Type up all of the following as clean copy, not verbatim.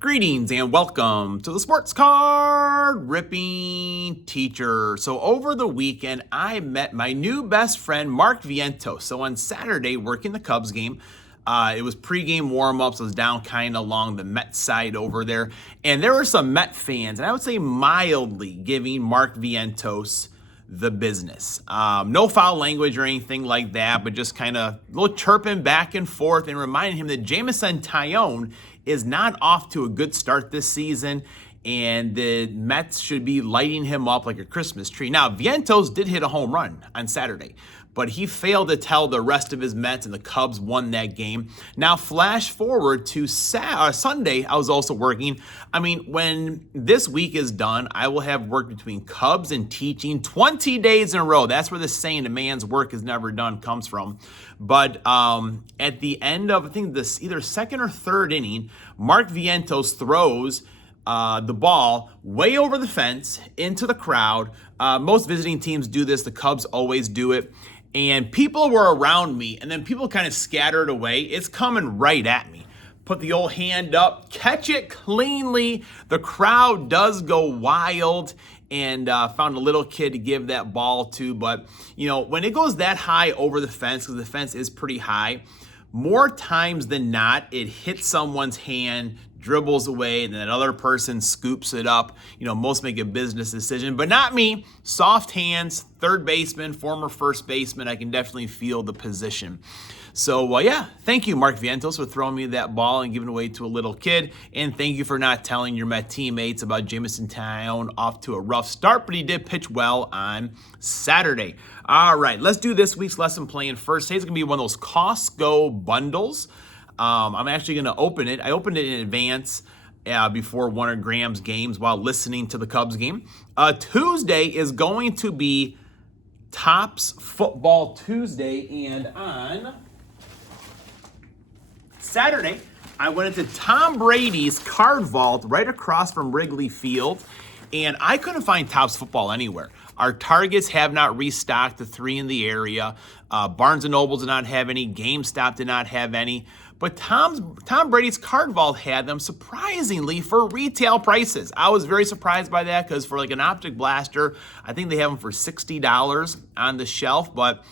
Greetings and welcome to the Sports Card Ripping Teacher. So over the weekend, I met my new best friend, Mark Vientos. So on Saturday, working the Cubs game, it was pregame warm-ups. I was down kind of along the Met side over there. And there were some Met fans, and I would say mildly giving Mark Vientos the business. No foul language or anything like that, but just kind of a little chirping back and forth and reminding him that Jameson Taillon is not off to a good start this season, and the Mets should be lighting him up like a Christmas tree. Now, Vientos did hit a home run on Saturday, but he failed to tell the rest of his Mets, and the Cubs won that game. Now, flash forward to Sunday, I was also working. I mean, when this week is done, I will have worked between Cubs and teaching 20 days in a row. That's where the saying, a man's work is never done, comes from. But at the end of, I think, this either second or third inning, Mark Vientos throws the ball way over the fence into the crowd. Most visiting teams do this. The Cubs always do it. And people were around me, and then people kind of scattered away. It's coming right at me. Put the old hand up, catch it cleanly. The crowd does go wild, and found a little kid to give that ball to. But, you know, when it goes that high over the fence, because the fence is pretty high, more times than not, it hits someone's hand, dribbles away, and then that other person scoops it up. You know, most make a business decision, but not me. Soft hands, third baseman, former first baseman. I can definitely feel the position. So, yeah, thank you, Mark Vientos, for throwing me that ball and giving it away to a little kid. And thank you for not telling your Met teammates about Jameson Taillon off to a rough start, but he did pitch well on Saturday. All right, let's do this week's lesson plan first. Today's going to be one of those Costco bundles. I'm actually going to open it. I opened it in advance before one of Graham's games while listening to the Cubs game. Tuesday is going to be Topps Football Tuesday, and on Saturday, I went into Tom Brady's card vault right across from Wrigley Field, and I couldn't find Topps Football anywhere. Our Targets have not restocked the 3 in the area. Barnes & Noble did not have any. GameStop did not have any. But Tom Brady's card vault had them, surprisingly, for retail prices. I was very surprised by that because for like an optic blaster, I think they have them for $60 on the shelf, but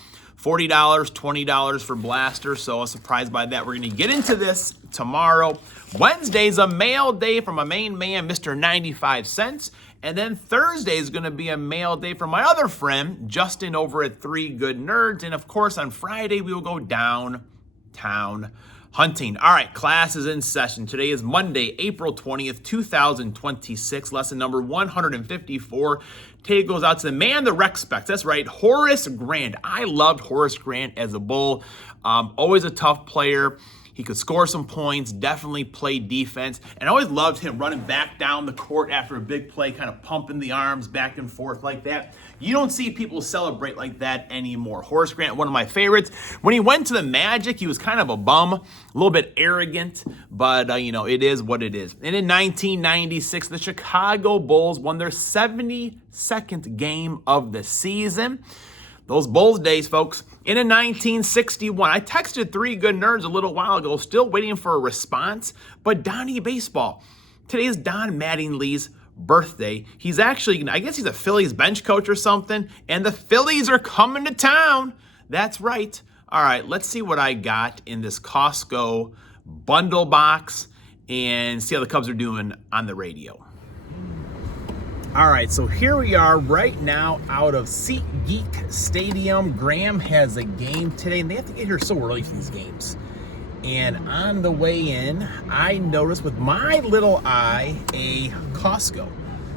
$40, $20 for blaster, so I was surprised by that. We're going to get into this tomorrow. Wednesday's a mail day from my main man, Mr. 95 Cents. And then Thursday is going to be a mail day from my other friend, Justin, over at 3 Good Nerds. And of course, on Friday, we will go downtown hunting. All right, class is in session. Today is Monday, April 20th, 2026, lesson number 154. Today goes out to the man, the rec specs. That's right, Horace Grant. I loved Horace Grant as a Bull. Always a tough player. He could score some points, definitely play defense, and I always loved him running back down the court after a big play, kind of pumping the arms back and forth like that. You don't see people celebrate like that anymore. Horace Grant, one of my favorites. When he went to the Magic, he was kind of a bum, a little bit arrogant, but, you know, it is what it is. And in 1996, the Chicago Bulls won their 72nd game of the season. Those Bulls days, folks. In 1961, I texted 3 Good Nerds a little while ago, still waiting for a response, but Donnie Baseball. Today is Don Mattingly's birthday. He's actually, I guess he's a Phillies bench coach or something, and the Phillies are coming to town. That's right. All right, let's see what I got in this Costco bundle box and see how the Cubs are doing on the radio. All right, so here we are right now out of SeatGeek Stadium. Graham has a game today, and they have to get here so early for these games. And on the way in, I noticed with my little eye a Costco.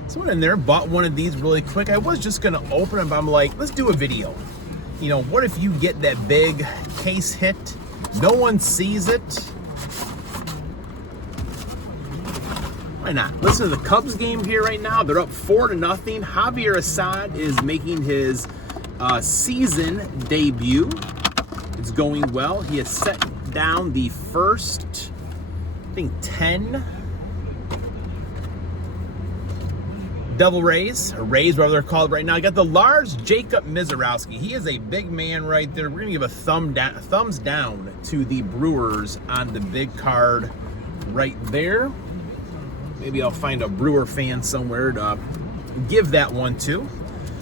So I went in there, bought one of these really quick. I was just gonna open them, but I'm like, let's do a video. You know, what if you get that big case hit? No one sees it. Why not? Listen to the Cubs game here right now. They're up 4-0. Javier Assad is making his season debut. It's going well. He has set down the first, I think, 10 Devil Rays, or Rays, whatever they're called right now. I got the Lars Jacob Mizorowski. He is a big man right there. We're going to give a thumbs down to the Brewers on the big card right there. Maybe I'll find a Brewer fan somewhere to give that one to.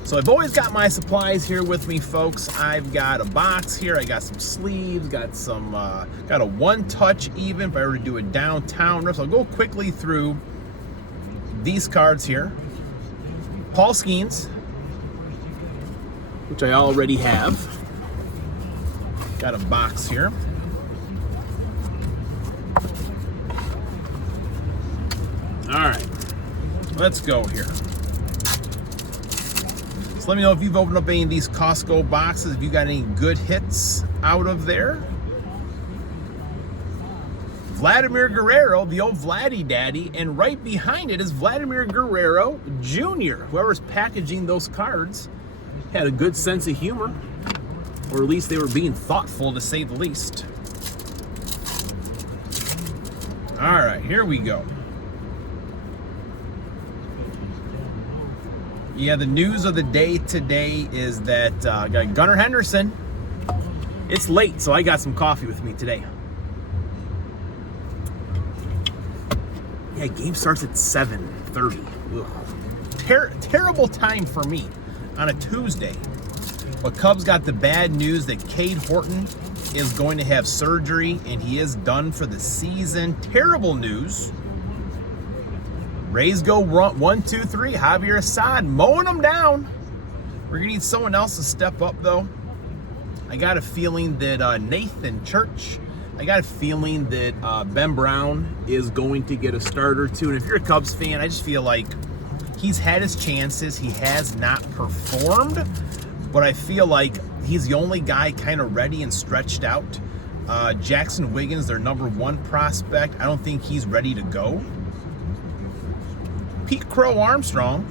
So I've always got my supplies here with me, folks. I've got a box here. I got some sleeves, got some, got a one-touch even if I were to do a downtown rip. So I'll go quickly through these cards here. Paul Skeens, which I already have. Got a box here. All right, let's go here. So let me know if you've opened up any of these Costco boxes, if you got any good hits out of there. Vladimir Guerrero, the old Vladdy Daddy, and right behind it is Vladimir Guerrero Jr. Whoever's packaging those cards had a good sense of humor, or at least they were being thoughtful, to say the least. All right, here we go. Yeah, the news of the day today is that got Gunnar Henderson. It's late, so I got some coffee with me today. Yeah, game starts at 7:30. Terrible time for me on a Tuesday. But Cubs got the bad news that Cade Horton is going to have surgery and he is done for the season. Terrible news. Rays go 1-2-3. Javier Assad mowing them down. We're going to need someone else to step up, though. I got a feeling that Nathan Church, I got a feeling that Ben Brown is going to get a start or two. And if you're a Cubs fan, I just feel like he's had his chances. He has not performed, but I feel like he's the only guy kind of ready and stretched out. Jackson Wiggins, their #1 prospect, I don't think he's ready to go. Pete Crow Armstrong,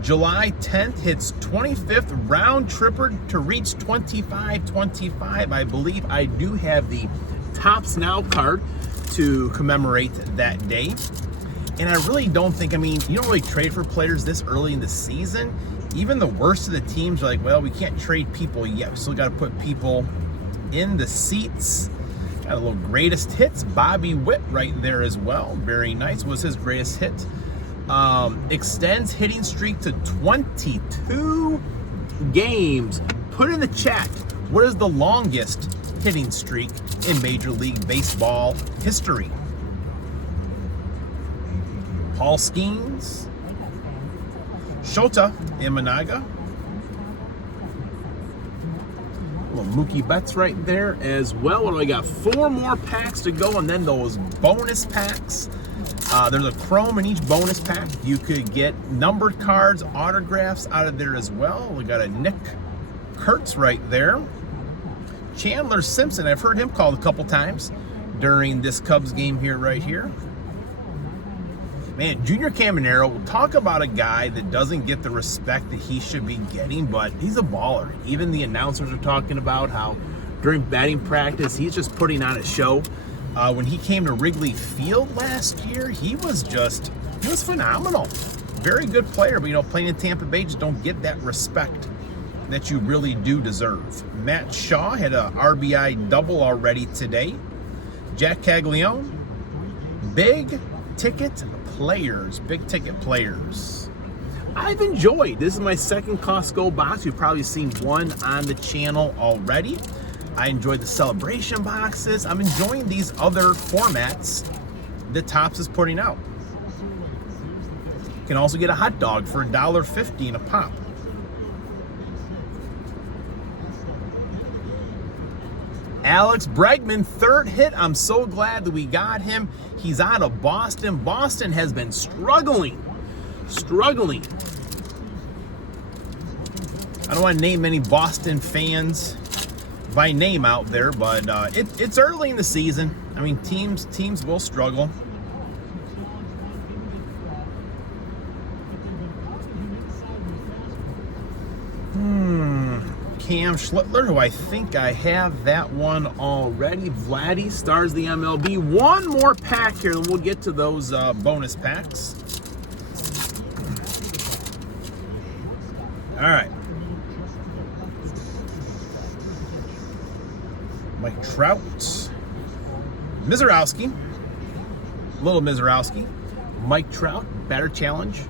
July 10th, hits 25th round tripper to reach 25-25. I believe I do have the Tops Now card to commemorate that day. And I really don't think, I mean, you don't really trade for players this early in the season. Even the worst of the teams are like, well, we can't trade people yet. We still got to put people in the seats. Got a little greatest hits. Bobby Witt right there as well. Very nice. Was his greatest hit. Extends hitting streak to 22 games. Put in the chat, what is the longest hitting streak in Major League Baseball history? Paul Skeens, Shota Imanaga, little Mookie Betts right there as well. What do I got? 4 more packs to go, and then those bonus packs. There's a chrome in each bonus pack. You could get numbered cards, autographs out of there as well. We got a Nick Kurtz right there. Chandler Simpson, I've heard him called a couple times during this Cubs game here, right here. Man, Junior Caminero, we'll talk about a guy that doesn't get the respect that he should be getting, but he's a baller. Even the announcers are talking about how during batting practice, he's just putting on a show. When he came to Wrigley Field last year, he was phenomenal. Very good player, but, you know, playing in Tampa Bay, just don't get that respect that you really do deserve. Matt Shaw had a RBI double already today. Jack Caglione, big ticket players. I've enjoyed, this is my second Costco box. You've probably seen one on the channel already. I enjoyed the celebration boxes. I'm enjoying these other formats that Topps is putting out. You can also get a hot dog for $1.50 in a pop. Alex Bregman, 3rd hit. I'm so glad that we got him. He's out of Boston. Boston has been struggling. I don't want to name any Boston fans by name out there, but it's early in the season. I mean, teams will struggle. Cam Schlittler, who I think I have that one already. Vladdy, stars the MLB. One more pack here, and we'll get to those bonus packs. All right. Mike Trout, Mizorowski, little Mizorowski, Mike Trout, batter challenge.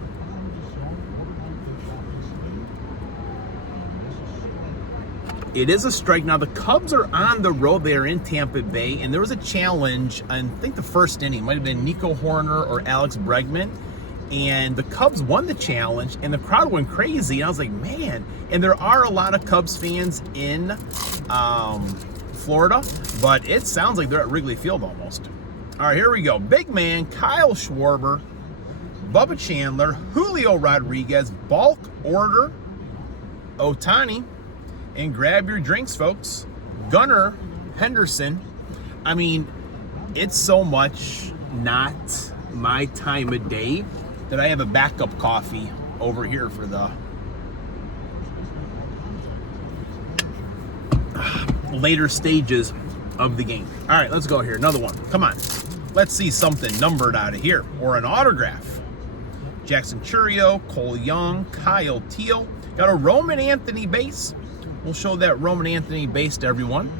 It is a strike. Now, the Cubs are on the road. They are in Tampa Bay, and there was a challenge, I think the first inning, might have been Nico Horner or Alex Bregman, and the Cubs won the challenge, and the crowd went crazy, and I was like, man, and there are a lot of Cubs fans in Florida, but it sounds like they're at Wrigley Field almost. All right, here we go. Big man, Kyle Schwarber, Bubba Chandler, Julio Rodriguez, bulk order, Ohtani, and grab your drinks, folks. Gunnar Henderson. I mean, it's so much not my time of day that I have a backup coffee over here for the later stages of the game. All right, let's go here. Another one. Come on. Let's see something numbered out of here, or an autograph. Jackson Churio, Cole Young, Kyle Teal. Got a Roman Anthony base. We'll show that Roman Anthony base to everyone.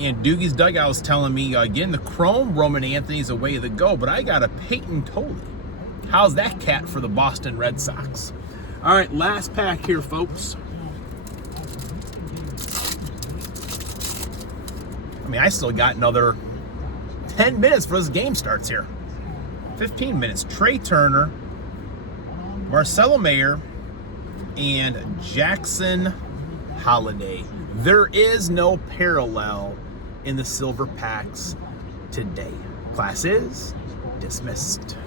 And Doogie's Dugout was telling me, again, the chrome Roman Anthony's a way to go, but I got a Peyton Tolley. How's that cat for the Boston Red Sox? All right, last pack here, folks. I mean, I still got another 10 minutes before this game starts here. 15 minutes. Trey Turner, Marcelo Mayer, and Jackson Holiday. There is no parallel in the silver packs today. Class is dismissed.